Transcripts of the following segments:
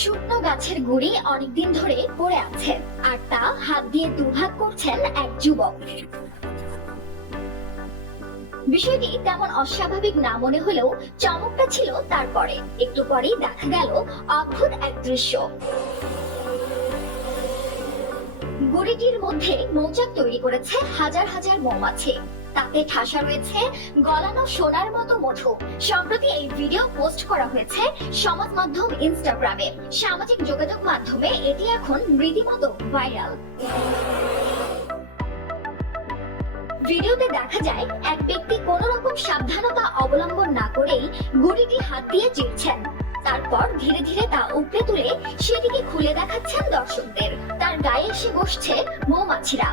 শুকনো গাছের গুড়ি অনেকদিন ধরে পড়ে আছে, আর তা হাত দিয়ে দুভাগ করছেন এক যুবক। বিষয়টি তেমন অস্বাভাবিক না মনে হলেও চমকটা ছিল তারপরে। একটু পরেই দেখা গেল অদ্ভুত এক দৃশ্য। গুড়িটির মধ্যে মৌচাক তৈরি করেছে হাজার হাজার মৌমাছি, তাতে ঠাসা রয়েছে গলানো সোনার মতো মধু। সম্প্রতি এই ভিডিও পোস্ট করা হয়েছে সমাজ মাধ্যম ইনস্টাগ্রামে। সামাজিক যোগাযোগ মাধ্যমে এটি এখন রীতিমতো ভাইরাল। ভিডিওতে দেখা যায় এক ব্যক্তি কোনো রকম সাবধানতা অবলম্বন না করেই গুড়িটি হাত দিয়ে চিরছেন। তারপর ধীরে ধীরে তা উপড়ে তুলে সেটিকে খুলে দেখাচ্ছেন দর্শকদের। তার গায়ে এসে বসছে মৌমাছিরা।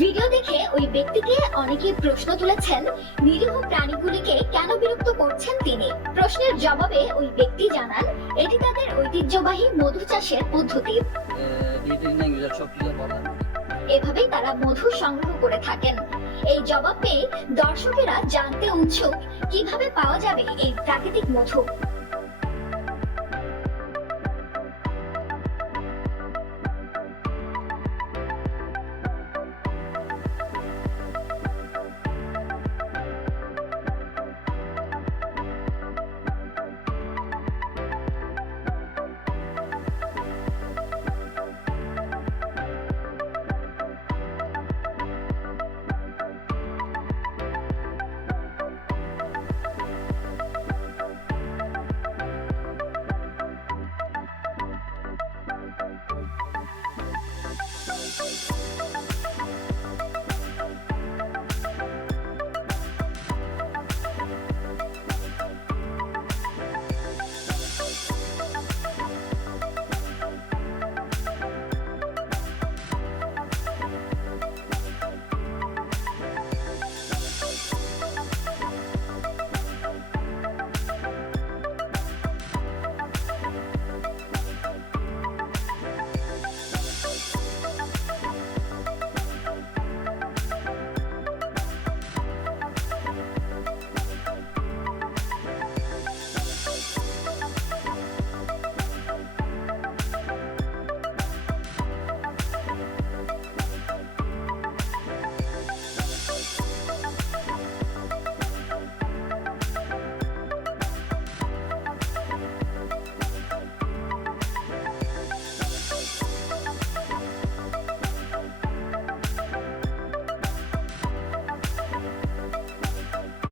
ভিডিও দেখে ওই ব্যক্তিকে অনেকেই প্রশ্ন তুলেছেন, নিরীহ প্রাণীগুলিকে কেন বিরক্ত করছেন তিনি। প্রশ্নের জবাবে ওই ব্যক্তি জানান, এটি তাদের ঐতিহ্যবাহী মধু চাষের পদ্ধতি। এভাবেই তারা মধু সংগ্রহ করে থাকেন। এই জবাব পেয়ে দর্শকেরা জানতে উৎসুক কিভাবে পাওয়া যাবে এই প্রাকৃতিক মধু।